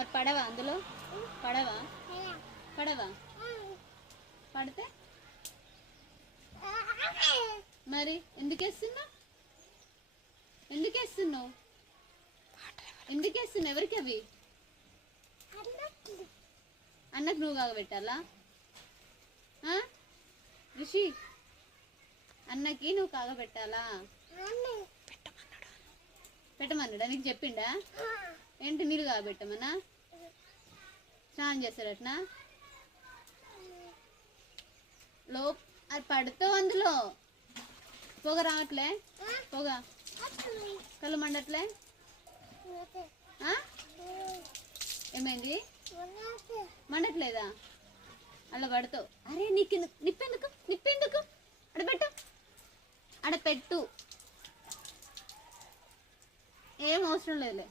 మరి పడవా అందులో? పడవా? పడవా? పడితే మరి ఎందుకు వేస్తున్నావు? ఎందుకు వేస్తున్నావు? ఎందుకు వేస్తున్నావు? ఎవరికి అవి? అన్నకు నువ్వు కాగబెట్టాలా? రిషి, అన్నకి నువ్వు కాగబెట్టాలా? పెట్టమన్నాడా? నీకు చెప్పిండా? ఏంటి నీళ్ళు కాగబెట్టమన్నా? స్నానం చేస్తాడటనా? అది పడుతావు అందులో. పొగ రావట్లే? పొగ కళ్ళు మండట్లే? ఏమైంది? మండట్లేదా? అలా పడతావు. అరే నీకు నిప్పెందుకు? నిప్పెందుకు? అడబెట్టు, అడపెట్టు. ఏం అవసరం లేదులే.